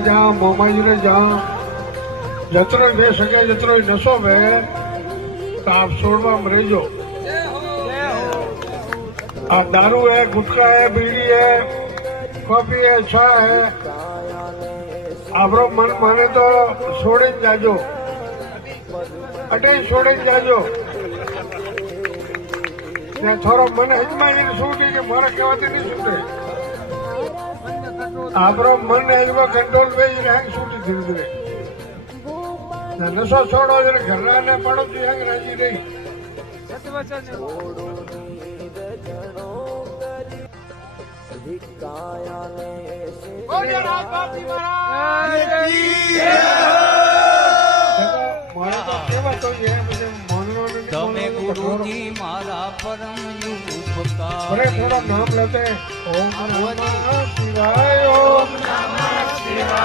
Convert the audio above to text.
जहाँ मोमाजी ने जहाँ जतरो दे सके जतरो नशो वे तो आप सोड़वा में रहो। आप दारू है, गुटखा है, बीड़ी है, कॉफी है, चाय है, आपरो मन माने तो छोड़े जाजो, अटे छोड़े जाजो। थोड़ा मन हजमाई छूटी के मारा कहवाती नहीं छूटे। आपरो मन हजमा कंट्रोल में ही रहे छूटी धीरे धीरे। नशो छोड़ो जरा घरना ने पड़ो जी हंग राजी नहीं। તમે ગુરુજી મારા પરમ ઉપકાર થોડા નામ લેते ओम नमः शिवाय ओम नमः शिवाय।